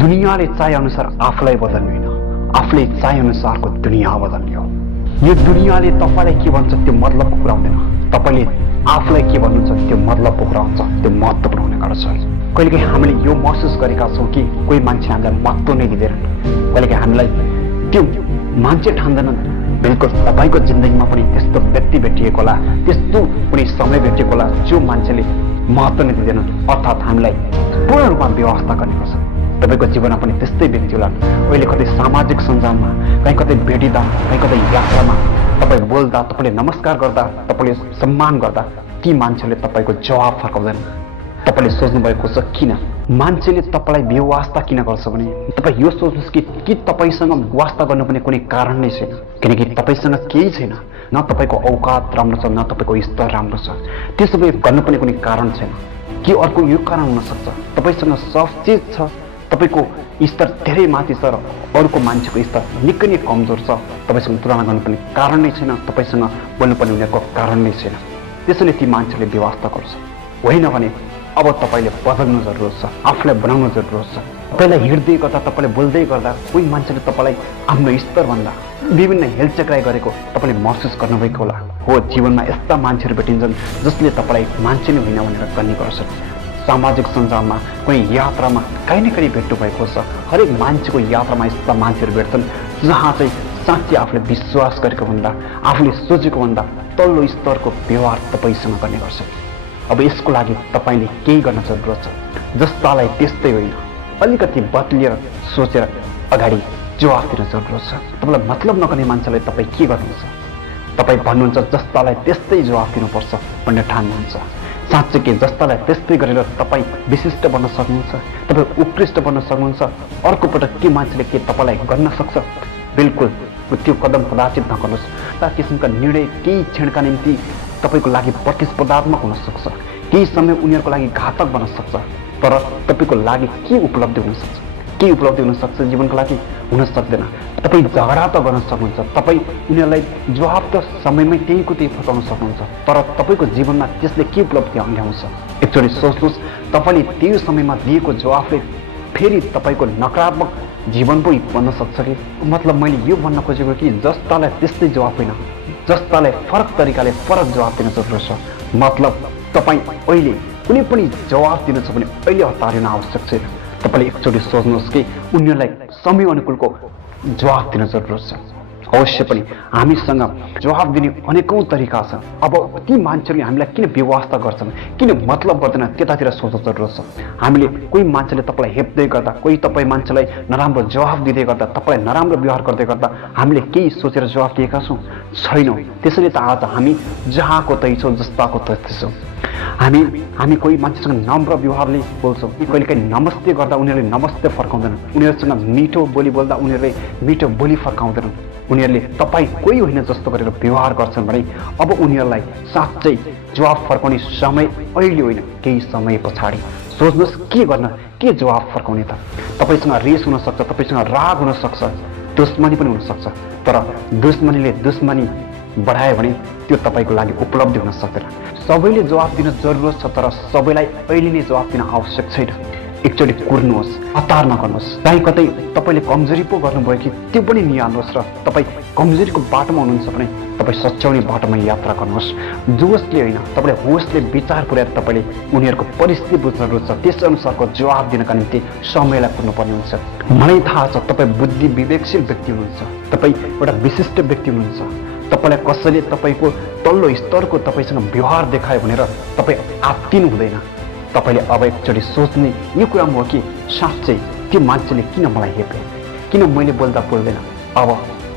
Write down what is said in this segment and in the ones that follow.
दुनियाँले चाहे अनुसार आफूलाई बदल्नु होइन, आफूले चाहे अनुसारको दुनियाँ बदल्ने हो। यो दुनियाँले तपाईँलाई के भन्छ त्यो मतलबको कुरा हुँदैन, तपाईँले आफूलाई के भन्नुहुन्छ त्यो मतलबको कुरा हुन्छ, त्यो महत्त्वपूर्ण हुने गर्छ। कहिलेकाहीँ हामीले यो महसुस गरेका छौँ कि कोही मान्छे हामीलाई महत्त्व नै दिँदैनन्। कहिलेकाहीँ हामीलाई त्यो मान्छे ठान्दैनन्। बिल्कुल तपाईँको जिन्दगीमा पनि त्यस्तो व्यक्ति भेटिएको होला, त्यस्तो कुनै समय भेटिएको होला जो मान्छेले महत्त्व नै दिँदैनन्, अर्थात् हामीलाई पूर्ण रूपमा व्यवस्था गर्ने गर्छ। तपाईँको जीवनमा पनि त्यस्तै व्यक्ति होला। अहिले कतै सामाजिक सञ्जालमा, कहीँ कतै भेटिँदा, कहीँ कतै यात्रामा तपाईँ बोल्दा, तपाईँले नमस्कार गर्दा, तपाईँले सम्मान गर्दा ती मान्छेले तपाईँको जवाब फर्काउँदैन। तपाईँले सोच्नुभएको छ किन मान्छेले तपाईँलाई बेवास्ता किन गर्छ भने तपाईँ यो सोच्नुहोस् कि तपाईँसँग वास्ता गर्नुपर्ने कुनै कारण नै छैन, किनकि तपाईँसँग केही छैन, न तपाईँको औकात राम्रो छ, न तपाईँको स्तर राम्रो छ। त्यसो भए गर्नुपर्ने कुनै कारण छैन कि अर्को यो कारण हुनसक्छ तपाईँसँग सब चिज छ, तपाईँको स्तर धेरै माथि छ र अरूको मान्छेको स्तर निकै नै कमजोर छ, तपाईँसँग तुलना गर्नुपर्ने कारण नै छैन, तपाईँसँग बोल्नुपर्ने उनीहरूको कारण नै छैन। त्यसैले ती मान्छेले व्यवस्था गर्छ। होइन भने अब तपाईँले बदल्नु जरुरत छ, आफूलाई बनाउनु जरुरत छ। तपाईँलाई हिँड्दै गर्दा, तपाईँले बोल्दै गर्दा कोही मान्छेले तपाईँलाई आफ्नो स्तरभन्दा विभिन्न हेलचक्राइ गरेको तपाईँले महसुस गर्नुभएको होला। हो, जीवनमा यस्ता मान्छेहरू भेटिन्छन् जसले तपाईँलाई मान्छे नै होइन भनेर गर्ने गर्छन्। सामाजिक सञ्जालमा कुनै यात्रामा कहीँ न कहीँ भेट्नु भएको छ। हरेक मान्छेको यात्रामा यस्ता मान्छेहरू भेट्छन् जहाँ चाहिँ साँच्चै आफूले विश्वास गरेको भन्दा, आफूले सोचेको भन्दा तल्लो स्तरको व्यवहार तपाईँसँग गर्ने गर्छ। अब यसको लागि तपाईँले केही गर्न जरुरत छ। जस्तालाई त्यस्तै होइन, अलिकति बदलिएर सोचेर अगाडि जवाफ दिन जरुरत छ। तपाईँलाई मतलब नगर्ने मान्छेलाई तपाईँ के गर्नुहुन्छ? तपाईँ भन्नुहुन्छ जस्तालाई त्यस्तै जवाफ दिनुपर्छ भन्ने ठान्नुहुन्छ। साँच्चै के जस्तालाई त्यस्तै गरेर तपाईँ विशिष्ट बन्न सक्नुहुन्छ, तपाईँ उत्कृष्ट बन्न सक्नुहुन्छ? अर्को पटक के मान्छेले के तपाईँलाई गर्न सक्छ? बिल्कुल त्यो कदम कदाचित नगर्नुहोस्। ता किसिमका निर्णय केही क्षणका निम्ति तपाईँको लागि प्रतिस्पर्धात्मक हुन सक्छ, केही समय उनीहरूको लागि घातक बन्न सक्छ, तर तपाईँको लागि के उपलब्धि हुन सक्छ? के उपलब्धि हुन सक्छ जीवनको लागि? हुन सक्दैन। तपाईँ झगडा त गर्न सक्नुहुन्छ, तपाईँ उनीहरूलाई जवाब त समयमै त्यहीको त्यही फर्काउन सक्नुहुन्छ, तर तपाईँको जीवनमा त्यसले के उपलब्धि ल्याउँछ? एकचोटि सोच्नुहोस्, तपाईँले त्यही समयमा दिएको जवाफले फेरि तपाईँको नकारात्मक जीवन पो बन्न सक्छ कि? मतलब मैले यो भन्न खोजेको कि जस्तालाई त्यस्तै जवाफ होइन, जस्तालाई फरक तरिकाले फरक जवाफ दिन जरुरत छ। मतलब तपाईँ अहिले कुनै पनि जवाफ दिन छ भने अहिले हतारिन आवश्यक छैन। तपाईँले एकचोटि सोच्नुहोस् कि उनीहरूलाई समय अनुकूलको जवाफ दिन जरुरत छ। अवश्य पनि हामीसँग जवाफ दिने अनेकौँ तरिका छ। अब ती मान्छेले हामीलाई किन व्यवस्था गर्छन्, किन मतलब गर्दैन, त्यतातिर सोच्नु जरुरत छ। हामीले कोही मान्छेले तपाईँलाई हेप्दै गर्दा, कोही तपाईँ मान्छेलाई नराम्रो जवाफ दिँदै गर्दा, तपाईँलाई नराम्रो व्यवहार गर्दै गर्दा हामीले केही सोचेर जवाफ दिएका छौँ? छैनौँ। त्यसैले त आज हामी जहाँको तै छौँ, जस्ताको तस्तै छौँ। हामी कोही मान्छेसँग नम्र व्यवहारले बोल्छौँ, कहिलेकाहीँ नमस्ते गर्दा उनीहरूले नमस्ते फर्काउँदैनन्, उनीहरूसँग मिठो बोली बोल्दा उनीहरूले मिठो बोली फर्काउँदैनन्, उनीहरूले तपाईँ कोही होइन जस्तो गरेर व्यवहार गर्छन् भने अब उनीहरूलाई साँच्चै जवाफ फर्काउने समय अहिले होइन, केही समय पछाडि। सोच्नुहोस् के गर्न, के जवाफ फर्काउने त? तपाईँसँग रेस हुनसक्छ, तपाईँसँग राग हुनसक्छ, दुश्मनी पनि हुनसक्छ, तर दुश्मनीले दुश्मनी बढायो भने त्यो तपाईँको लागि उपलब्धि हुन सक्दैन। सबैले जवाफ दिन जरुरत छ, तर सबैलाई अहिले नै जवाफ दिन आवश्यक छैन। एकचोटि कुर्नुहोस्, हतार नगर्नुहोस्। कहीँ कतै तपाईँले कमजोरी पो गर्नुभयो कि त्यो पनि निहाल्नुहोस् र तपाईँ कमजोरीको बाटोमा हुनुहुन्छ भने तपाईँ सच्याउने बाटोमा यात्रा गर्नुहोस्। जोसले होइन, तपाईँले होसले विचार पुर्याएर तपाईँले उनीहरूको परिस्थिति बुझ्न जरुरत छ। त्यसअनुसारको जवाफ दिनका निम्ति समयलाई कुर्नुपर्ने हुन्छ। मलाई थाहा छ तपाईँ बुद्धि विवेकशील व्यक्ति हुनुहुन्छ, तपाईँ एउटा विशिष्ट व्यक्ति हुनुहुन्छ। तपाईँलाई कसैले तपाईँको तल्लो स्तरको तपाईँसँग व्यवहार देखायो भनेर तपाईँ आत्तिनु हुँदैन। तपाईँले अब एकचोटि सोच्ने यो कुरा हो कि साँच्चै त्यो मान्छेले किन मलाई हेप्यो, किन मैले बोल्दा बोल्दैन? अब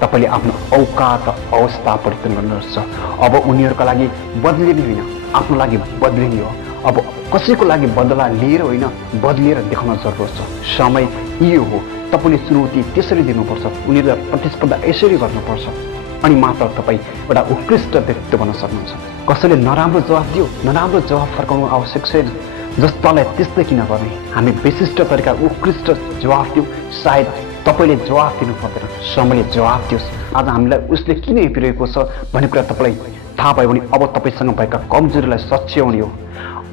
तपाईँले आफ्नो औकात अवस्था परिवर्तन गर्नुपर्छ। अब उनीहरूका लागि बदलिने होइन, आफ्नो लागि बदलिने हो। अब कसैको लागि बदला लिएर होइन, बदलिएर देखाउन जरुरत छ। समय यो हो, तपाईँले चुनौती त्यसरी दिनुपर्छ, उनीहरूलाई प्रतिस्पर्धा यसरी गर्नुपर्छ, अनि मात्र तपाईँ एउटा उत्कृष्ट व्यक्ति बन्न सक्नुहुन्छ। कसैले नराम्रो जवाफ दियो, नराम्रो जवाब फर्काउनु आवश्यक छैन। जस्तालाई त्यस्तै किन गर्ने? हामी विशिष्ट तरिका उत्कृष्ट जवाफ दिउँ। सायद तपाईँले जवाफ दिनु पर्दैन, समयले जवाफ दियोस्। आज हामीलाई उसले किन हेपिरहेको छ भन्ने कुरा तपाईँलाई थाहा भयो भने अब तपाईँसँग भएका कमजोरीलाई सच्याउने हो।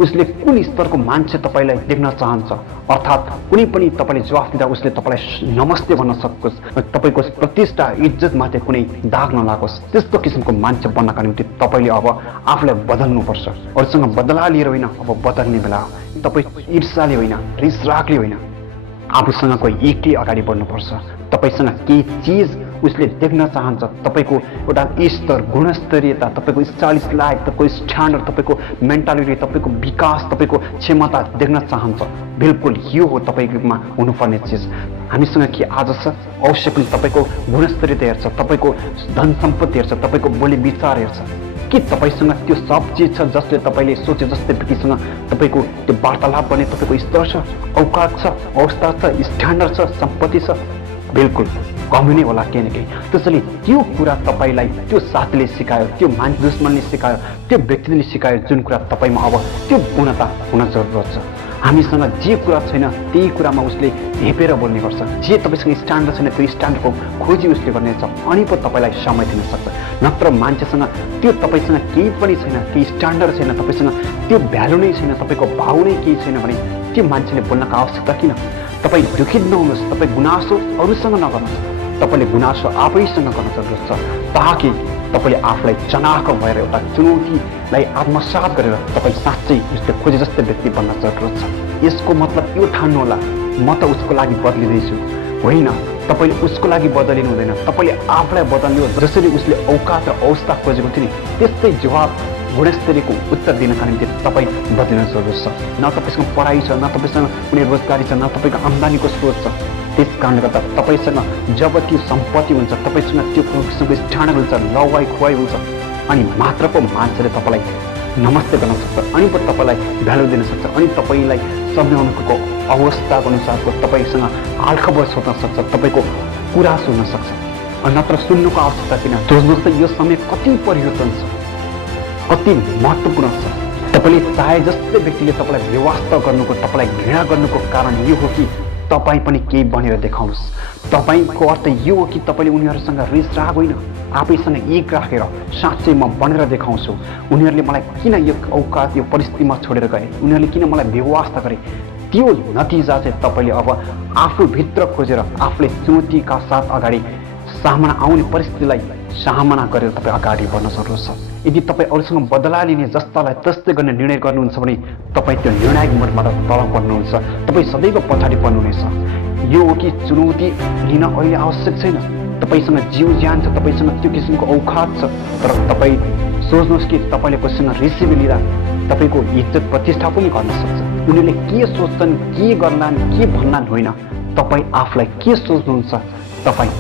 उसले कुन स्तरको मान्छे तपाईँलाई देख्न चाहन्छ, अर्थात् कुनै पनि तपाईँले जवाफ दिँदा उसले तपाईँलाई नमस्ते भन्न सकोस्, तपाईँको प्रतिष्ठा इज्जतमाथि कुनै दाग नलागोस्, त्यस्तो किसिमको मान्छे बन्नका निम्ति तपाईँले अब आफूलाई बदल्नुपर्छ। अरूसँग बदला लिएर होइन, अब बदल्ने बेला तपाईँ ईर्ष्याले होइन, रिसरागले होइन, आफूसँग कोही एक्लै अगाडि बढ्नुपर्छ। तपाईँसँग केही चिज उसले देख्न चाहन्छ, तपाईँको एउटा स्तर, गुणस्तरीयता, तपाईँको स्टाइलिस लाइफ, तपाईँको स्ट्यान्डर्ड, तपाईँको मेन्टालिटी, तपाईँको विकास, तपाईँको क्षमता देख्न चाहन्छ। बिल्कुल यो हो तपाईँकोमा हुनुपर्ने चिज। हामीसँग के आज छ? अवश्य पनि तपाईँको गुणस्तरीयता हेर्छ, तपाईँको धन सम्पत्ति हेर्छ, तपाईँको बोली विचार हेर्छ। के तपाईँसँग त्यो सब चिज छ जसले तपाईँले सोचे जस्तै व्यक्तिसँग तपाईँको त्यो वार्तालाप गर्ने तपाईँको स्तर छ, औकात छ, अवस्था छ, स्ट्यान्डर्ड छ, सम्पत्ति छ? बिल्कुल कमी नै होला केही न केही। त्यसैले त्यो कुरा तपाईँलाई त्यो साथीले सिकायो, त्यो मान्छे दुश्मनले सिकायो, त्यो व्यक्तिले सिकायो, जुन कुरा तपाईँमा अब त्यो पूर्णता हुन जरुरत छ। हामीसँग जे कुरा छैन त्यही कुरामा उसले हेपेर बोल्ने गर्छ। जे तपाईँसँग स्ट्यान्डर्ड छैन त्यो स्ट्यान्डर्डको खोजी उसले गर्नेछ, अनि पो तपाईँलाई समय दिन सक्छ। नत्र मान्छेसँग त्यो तपाईँसँग केही पनि छैन, केही स्ट्यान्डर्ड छैन, तपाईँसँग त्यो भ्यालु नै छैन, तपाईँको भाउ नै केही छैन भने त्यो मान्छेले बोल्नको आवश्यकता किन? तपाईँ दुखित नहुनुहोस्, तपाईँ गुनासो अरूसँग नगर्नुहोस्, तपाईँले गुनासो आफैसँग गर्न जरुरत छ, ताकि तपाईँले आफूलाई चनाख भएर एउटा चुनौतीलाई आत्मसात गरेर तपाईँ साँच्चै उसले खोजे जस्तै व्यक्ति बन्न जरुरत छ। यसको मतलब यो ठान्नुहोला म त उसको लागि बदलिँदैछु, होइन। तपाईँले उसको लागि बदलिनु हुँदैन, तपाईँले आफूलाई बदल्नु। जसरी उसले औकात र अवस्था खोजेको थियो नि, त्यस्तै जवाब गुणस्तरीयको उत्तर दिनका निम्ति तपाईँ बदलिन जरुरत छ। न तपाईँसँग पढाइ छ, न तपाईँसँग कुनै रोजगारी छ, न तपाईँको आम्दानीको स्रोत छ। त्यस कारणले गर्दा तपाईँसँग जब त्यो सम्पत्ति हुन्छ, तपाईँसँग त्यो किसिमको स्ट्यान्डर्ड हुन्छ, लवाई खुवाई हुन्छ, अनि मात्र पो मान्छेले तपाईँलाई नमस्ते गर्न सक्छ, अनि पो तपाईँलाई भ्यालु दिन सक्छ, अनि तपाईँलाई समय अनुकूलको अवस्थाको अनुसारको तपाईँसँग हालखबर सोध्न सक्छ, तपाईँको कुरा सुन्न सक्छ। नत्र सुन्नुको आवश्यकता किन? सोच्नुहोस् त यो समय कति परिवर्तन छ, कति महत्त्वपूर्ण छ। तपाईँले चाहे जस्तै व्यक्तिले तपाईँलाई बेवास्ता गर्नुको, तपाईँलाई घृणा गर्नुको कारण यो हो कि तपाईँ पनि केही बनेर देखाउनुहोस्। तपाईँको अर्थ यो हो कि तपाईँले उनीहरूसँग रिसराग होइन, आफैसँग एक राखेर साँच्चै म बनेर देखाउँछु, उनीहरूले मलाई किन यो औकात यो परिस्थितिमा छोडेर गए, उनीहरूले किन मलाई बेवास्ता गरे। त्यो नतिजा चाहिँ तपाईँले अब आफूभित्र खोजेर आफूले चुनौतीका साथ अगाडि सामना आउने परिस्थितिलाई सामना गरेर तपाईँ अगाडि बढ्न जरुरत छ। यदि तपाईँ अरूसँग बदला लिने, जस्तालाई तस्तै गर्ने निर्णय गर्नुहुन्छ भने तपाईँ त्यो निर्णायक मोडबाट तल पर्नुहुन्छ, तपाईँ सदैव पछाडि पर्नुहुनेछ। यो हो कि चुनौती लिन अहिले आवश्यक छैन, तपाईँसँग जीव ज्यान छ, तपाईँसँग त्यो किसिमको औकात छ, तर तपाईँ सोच्नुहोस् कि तपाईँले कसैसँग रिसिभ लिँदा तपाईँको इज्जत प्रतिष्ठा पनि गर्न सक्छ। उनीहरूले के सोच्छन्, के गर्लान्, के भन्लान् होइन, तपाईँ आफूलाई के सोच्नुहुन्छ, तपाईँ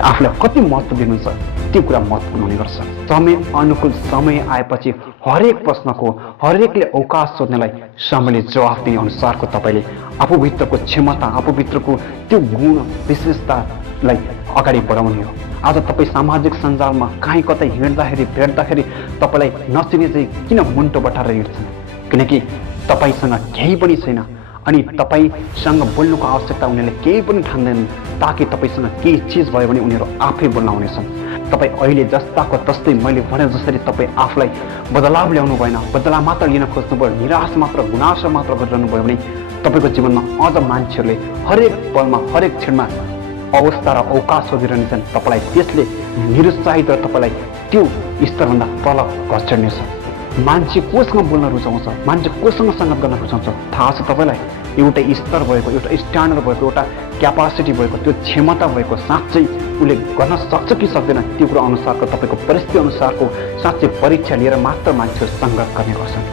आफूलाई कति महत्त्व दिनुहुन्छ, त्यो कुरा महत्त्वपूर्ण हुने गर्छ। समय अनुकूल समय आएपछि हरेक प्रश्नको, हरेकले अवकाश सोध्नेलाई समयले जवाफ दिने अनुसारको तपाईँले आफूभित्रको क्षमता, आफूभित्रको त्यो गुण विशेषतालाई अगाडि बढाउने हो। आज तपाईँ सामाजिक सञ्जालमा कहीँ कतै हिँड्दाखेरि भेट्दाखेरि तपाईँलाई नचिने चाहिँ किन मुन्टो बटारेर हिँड्छन्? किनकि तपाईँसँग केही पनि छैन, अनि तपाईँसँग बोल्नुको आवश्यकता उनीहरूले केही पनि ठान्दैनन्, ताकि तपाईँसँग केही चिज भयो भने उनीहरू आफै बोल्न आउनेछन्। तपाईँ अहिले जस्ताको तस्तै मैले भने जसरी तपाईँ आफूलाई बदलाव ल्याउनु भएन, बदलाव मात्र लिन खोज्नुभयो, निराश मात्र, गुनासो मात्र गरिरहनु भयो भने तपाईँको जीवनमा अझ मान्छेहरूले हरेक पलमा, हरेक क्षणमा अवस्था र अवकाश सोधिरहनेछन्। तपाईँलाई त्यसले निरुत्साहित र तपाईँलाई त्यो स्तरभन्दा तल घस्टिनेछ। मान्छे कोसँग बोल्न रुचाउँछ, मान्छे कोसँग सङ्गत गर्न रुचाउँछ थाहा छ तपाईँलाई? एउटा स्तर भएको, एउटा स्ट्यान्डर्ड भएको, एउटा क्यापासिटी भएको, त्यो क्षमता भएको, साँच्चै उसले गर्न सक्छ कि सक्दैन त्यो कुरा अनुसारको, तपाईँको परिस्थिति अनुसारको साँच्चै परीक्षा लिएर मात्र मान्छेहरू सङ्गत गर्ने गर्छन्।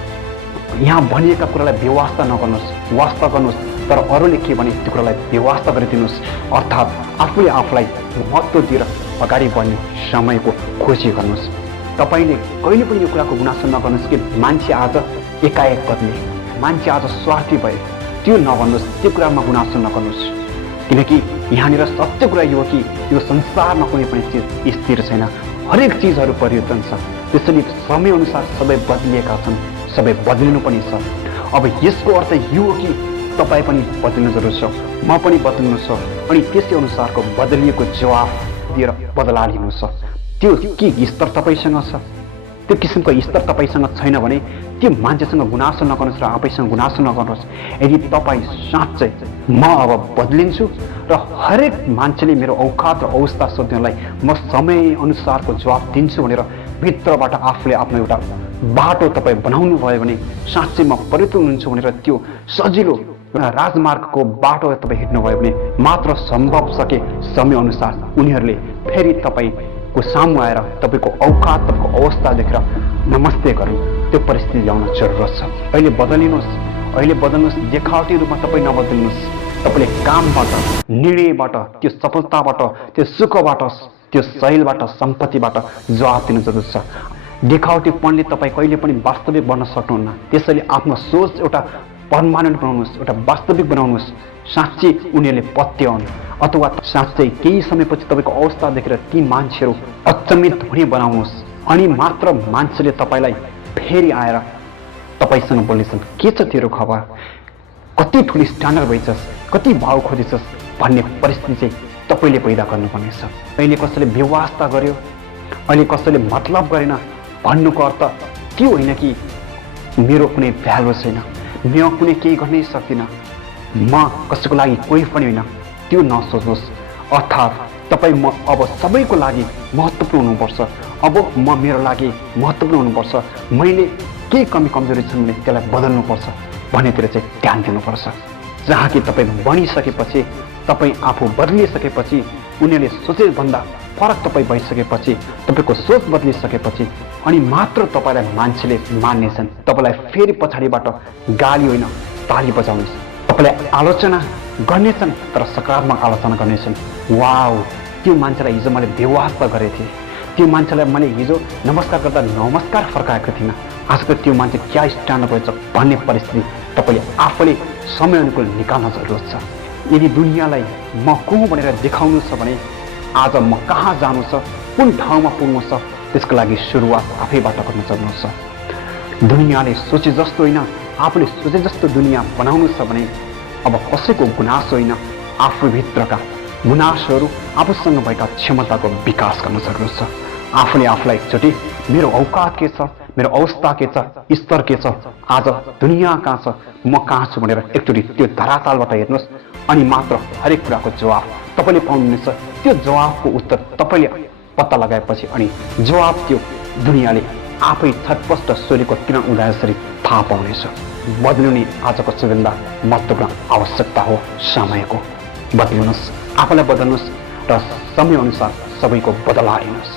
यहाँ भनिएका कुरालाई बेवास्ता नगर्नुहोस्, वास्ता गर्नुहोस्, तर अरूले के भने त्यो कुरालाई बेवास्ता गरिदिनुहोस्। अर्थात् आफूले आफूलाई महत्त्व दिएर अगाडि बढ्ने समयको खोजी गर्नुहोस्। तपाईँले कहिले पनि यो कुराको गुनासो नगर्नुहोस् कि मान्छे आज एकाएक बदले, मान्छे आज स्वार्थी भए, त्यो नभन्नुहोस्, त्यो कुरामा गुनासो नगर्नुहोस्। किनकि यहाँनिर सत्य कुरा यो हो कि यो संसारमा कुनै पनि चिज स्थिर छैन, हरेक चिजहरू परिवर्तन छ। त्यसैले समयअनुसार सबै बदलिएका छन्, सबै बदलिनु पनि छ। अब यसको अर्थ यो हो कि तपाईँ पनि बदलिनु जरुरी छ, म पनि बदलिनु छ, अनि त्यसै अनुसारको बदलिएको जवाफ दिएर बदला लिनु छ। त्यो के स्तर तपाईँसँग छ? त्यो किसिमको स्तर तपाईँसँग छैन भने त्यो मान्छेसँग गुनासो नगर्नुहोस् र आफैसँग गुनासो नगर्नुहोस्। यदि तपाईँ साँच्चै म अब बदलिन्छु र हरेक मान्छेले मेरो औकात र अवस्था सोध्नेलाई म समय अनुसारको जवाब दिन्छु भनेर भित्रबाट आफूले आफ्नो एउटा बाटो तपाईँ बनाउनु भयो भने साँच्चै म परिवर्तन हुन्छु भनेर त्यो सजिलो राजमार्गको बाटो तपाईँ हिँड्नुभयो भने मात्र सम्भव सके समय अनुसार उनीहरूले फेरि तपाईँको सामु आएर तपाईँको औकात तपाईँको अवस्था देखेर नमस्ते गरौँ। त्यो परिस्थिति ल्याउन जरुरत छ। अहिले बदलिनुहोस्, अहिले बदल्नुहोस्। देखावटी रूपमा तपाईँ नबदल्नुहोस्। तपाईँले कामबाट, निर्णयबाट, त्यो सफलताबाट, त्यो सुखबाट, त्यो शैलबाट, सम्पत्तिबाट जवाब दिनु जरुरत छ। देखावटीपनले तपाईँ कहिले पनि वास्तविक बन्न सक्नुहुन्न। त्यसैले आफ्नो सोच एउटा पर्मानेन्ट बनाउनुहोस्, एउटा वास्तविक बनाउनुहोस्। साँच्चै उनीहरूले पत्याउन् अथवा साँच्चै केही समयपछि तपाईँको अवस्था देखेर ती मान्छेहरू अचम्मित हुने बनाउनुहोस्। अनि मात्र मान्छेले तपाईँलाई फेरि आएर तपाईँसँग बोल्नेछन्, के छ तेरो खबर, कति ठुलो स्ट्यान्डर्ड भइछस्, कति भाउ खोजिछस् भन्ने परिस्थिति चाहिँ तपाईँले पैदा गर्नुपर्नेछ। अहिले कसैले व्यवस्था गर्यो, अहिले कसैले मतलब गरेन भन्नुको अर्थ त्यो होइन कि मेरो कुनै भ्यालु छैन, म कुनै केही गर्नै सक्दिनँ, म कसैको लागि कोही पनि होइन, त्यो नसोच्नुहोस्। अर्थात् तपाईँ म अब सबैको लागि महत्त्वपूर्ण हुनुपर्छ, अब म मेरो लागि महत्त्वपूर्ण हुनुपर्छ, मैले के कमी कमजोरी छन् भने त्यसलाई बदल्नुपर्छ भन्नेतिर चाहिँ ध्यान दिनुपर्छ। जहाँ कि तपाईँ बनिसकेपछि, तपाईँ आफू बदलिसकेपछि, उनीहरूले सोचेभन्दा फरक तपाईँ भइसकेपछि, तपाईँको सोच बदलिसकेपछि अनि मात्र तपाईँलाई मान्छेले मान्नेछन्। तपाईँलाई फेरि पछाडिबाट गाली होइन ताली बजाउनेछ। तपाईँलाई आलोचना गर्नेछन् तर सकारात्मक आलोचना गर्नेछन्। वाउ, त्यो मान्छेलाई हिजो मैले व्यवस्था गरेको थिएँ, त्यो मान्छेलाई मैले हिजो नमस्कार गर्दा नमस्कार फर्काएको थिइनँ, आज त त्यो मान्छे क्या स्ट्यान्ड भएछ भन्ने परिस्थिति तपाईँले आफूले समय अनुकूल निकाल्न जरुरत छ। यदि दुनियाँलाई म को भनेर देखाउनु छ भने आज म कहाँ जानु छ, कुन ठाउँमा पुग्नु छ, त्यसको लागि सुरुवात आफैबाट गर्न जरुरत छ। दुनियाँले सोचे जस्तो होइन, आफूले सोचे जस्तो दुनियाँ बनाउनु छ भने अब कसैको गुनासो होइन, आफूभित्रका गुनासोहरू, आफूसँग भएका क्षमताको विकास गर्न जरुरत छ। आफूले आफूलाई एकचोटि मेरो औकात के छ, मेरो अवस्था के छ, स्तर के छ, आज दुनियाँ कहाँ छ, म कहाँ छु भनेर एकचोटि त्यो धरातलबाट हेर्नुहोस् अनि मात्र हरेक कुराको जवाब तपाईँले पाउनुहुनेछ। त्यो जवाबको उत्तर तपाईँले पत्ता लगाएपछि अनि जवाब त्यो दुनियाँले आफै छटपष्ट सूर्यको किरण उदाए जसरी थाहा पाउनेछ। बदलिने आजको सबैभन्दा महत्त्वपूर्ण आवश्यकता हो समयको। बदलिनुहोस्, आफूलाई बदल्नुहोस् र समय अनुसार सबैको बदलाव हेर्नुहोस्।